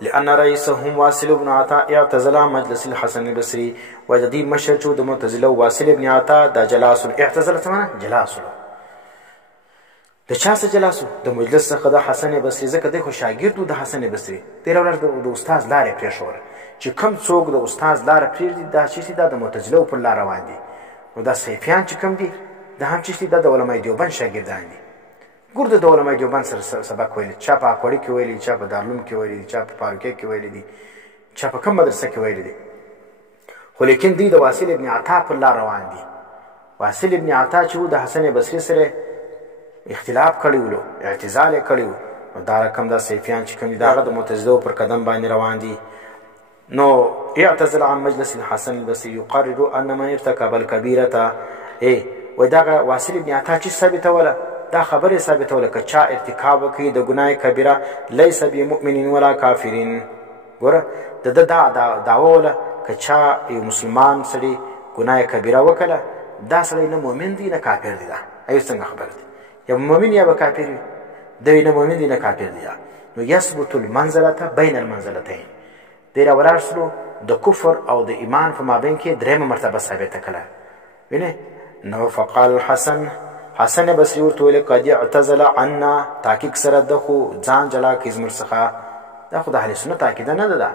لأن رئيسهم واصل بن عطاء اعتزل مجلس الحسن البصري وجدي مشر چو د معتزله واصل ابن عطاء دا جلاس اعتزل ثمانه جلاس د چا څه جلاسو د مجلس څخه د حسن بصري ځکه دی خو شاګرد و د حسن بصري تېره ورځ د استاد لارې پرېښوله چې کوم څوک د استاد لاره پرېږدي دا چیشتي دا د معتزلو پر لار روان دي نو دا صیفیان چې کوم دي دا هم چیشتي دا د علمای دیوبند شاګردان دي ګور د علمای دیوبند سره سبق ویلی چا په اکوړي کې ویلی چا په دارالعلوم کې ویلی چا په فاروقیه کې ویلی دي چا په کوم مدرسه کې ویلی دي خو لیکن دوی د واصل ابن عطا پر لار روان دي واصل ابن عطا چې و د حسن بصري سره اختلاف کړی ولو اعتزال یې کړی و نو دا رقم دا صیفیان چې کوم دي د هغه د معتزلو پر قدم باندې روان دي نو اعتزل عن مجلس الحسن البصري يقرر ان من ارتكب الكبيرة وای دغه واصل ابن عطا چې ثابتوله دا خبره ثابتوله که چا ارتکاب وکړي د ګناه کبیره لیس بمؤمن ولا کافرین ګوره د ده دا دعوه وله که چا یو مسلمان سړي ګناه کبیره وکړه دا سړی نه مؤمن دی نه کافر دی دا ایو څنګه خبره دی یا مؤمن یا به کافر وي دی نه مؤمن دی نه کافر دی نو یثبت المنزلة بین المنزلتین دی راولاړ سلو د کفر او د ایمان په مابین کې درېیمه مرتبه ثابته کړه وینې نو فقال الحسن حسن بصري ورته ویل قد اعتزل عنا تحقیق سره ده خو ځان جلا کړي زموږ څخه دا خو د اهل سنت عقیده نه ده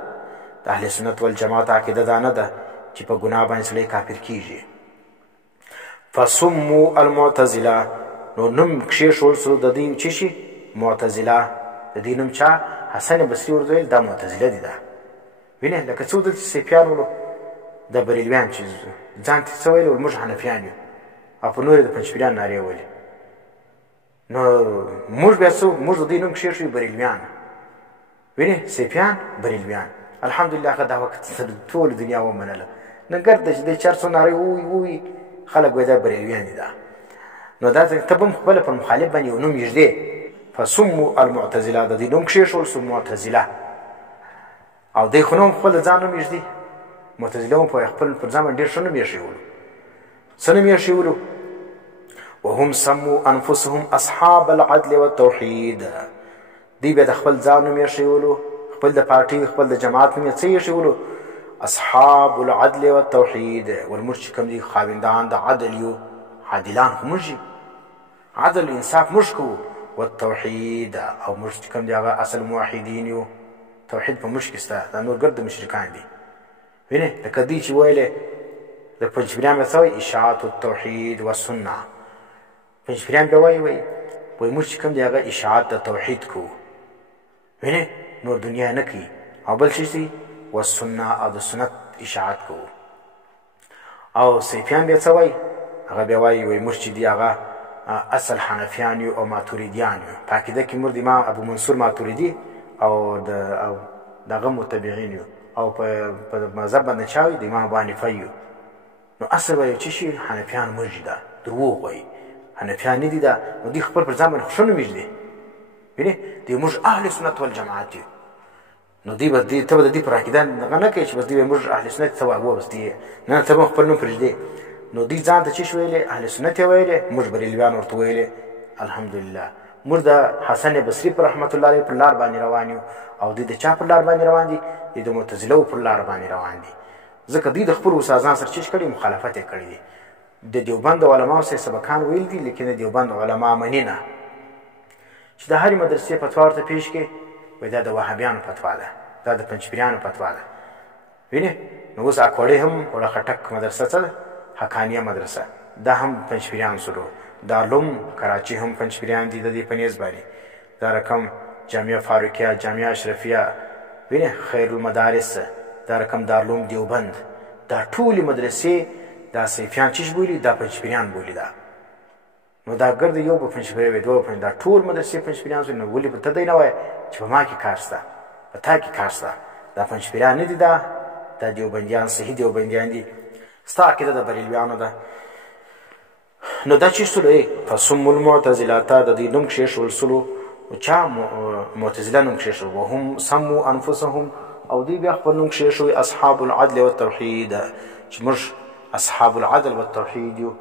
د اهل سنت والجماعت عقیده دا نه ده چې په ګناه باندې سړی کافر کیږي فسموا المعتزله نو نوم کښېښول سو د دوی چې شي معتزله د دوی نوم چا حسن بصري ورته ویل دا معتزله دي دا وینې لکه څو دلته صیفیان ولو د بریلویان چې ځان ته څه ویل ول موږ حنفیان یو او په نورې د پنجپیریان نارې ویلې نو موږ بیا څو موږ د دوی نوم کښېښوي بریلویان وینې صیفیان بریلویان الحمدلله هغه دا وخت ټوله دنیا ومنله نن ګرده چې د چار څو نارې ووي خلک وایي دا بریلویان دي دا نو دا ته به هم خپله پر مخالف باندې یو نوم یږدې فسموا المعتزله د دې نوم کښېښول سو معتزله او دی خو نوم خپل د ځان نوم یږدي معتزله هم په خپل پر ځان باندې ډېر ښه نوم یېښولو څه نوم یېښولو وهم سموا انفسهم اصحاب العدل والتوحید دوی بیا د خپل ځان نوم یېښولو خپل د پارټۍ خپل د جماعت نوم یې څه یېښولو اصحاب العدل والتوحید ولموږ چې کوم دي خاوندان د عدل یو عادلان خو موږ یو عدل انصاف موږ کوو والتوحید او موږ چې کوم دي هغه اصل موحدین یو توحید په موږ کې شته دا نور ګرد مشرکان دي وینې لکه دوی چې ویلې د پنجپیریان بیا څه وایي اشاعت التوحید والسنه پنجپیریان بیا وایي موږ چې کوم دي هغه اشاعت د توحید کوو وینې نور دنیا نه کوي او بل څه دي والسنه او د سنت اشاعت کوو او صیفیان بیا څه وایي هغه بیا وایي موږ چې دي هغه اصل حنفیان یو او ماتوریدیان یو په عقیده کې موږ د امام ابو منصور ماتوریدي او دغه متبعین یو او په مذهب باندې چا وي د امام ابو حنیفه یو نو اصل به یو چې شي حنفیان موږ ده دروغ وایي حنفیان نه دي دا نو دوی خپل پر ځان باندې ښه نوم یږدي وینې دوی موږ اهل سنت والجماعت یو نو دوی به ته به د دوی پر عقیده دغه نه کوي چې بس دوی به موږ اهل سنت ته وایو بس دوی نه ته به خپل نوم پرېږدې نو دوی ځان ته چې ویلې اهل سنت یې ویلې موږ بریلویان ورته ویلې الحمدلله موږ د حسن بصري پر رحمت الله علیه پر لار باندې روان یو او دوی د چا پر لار باندې روان دي دوی د معتزلو پر لار باندې روان دي ځکه دوی د خپلو استادانو سره چې کړي مخالفت یې کړی دی د دیوبند علماو سره سبقان ویل دي لیکن د دیوبند علما مني نه چې د هرې مدرسې فتوا ورته پیش کړي وایي دا د وهابیانو فتوا ده دا د پنجپیریانو فتوا ده وینې نو اوس اکوړې هم وړه خټک مدرسه څه ده حقانیه مدرسه دا هم پنجپیریان سلو دارالعلوم کراچي هم پنجپیریان دي د دې په نیز باندې دا رقم جامعه فاروقیه جامعه اشرفیه وینې خیر المدارس دا رقم دارالعلوم دیوبند دا ټولې مدرسې دا صیفیان چې بولي دا پنجپیریان بولي دا نو دا ګرد یو به پنجپیری وي دوه پنج دا ټول مدرسې پنجپیریان سو نو ولې په ته دی نه وایه چې په ما کې کار شته په تا کې کار شته دا پنجپیریان نه دي دا دیوبندیان صحیح دیوبندیان دي ستا عقیده د بریلویانو ده نو دا چې سلو فسموا المعتزله ته د دوی نوم کښېښول سلو چا معتزله نوم کښېښول وهم سموا انفسهم او دوی بیا خپل نوم کښېښوي اصحاب العدل والتوحید چې موږ اصحاب العدل والتوحید یو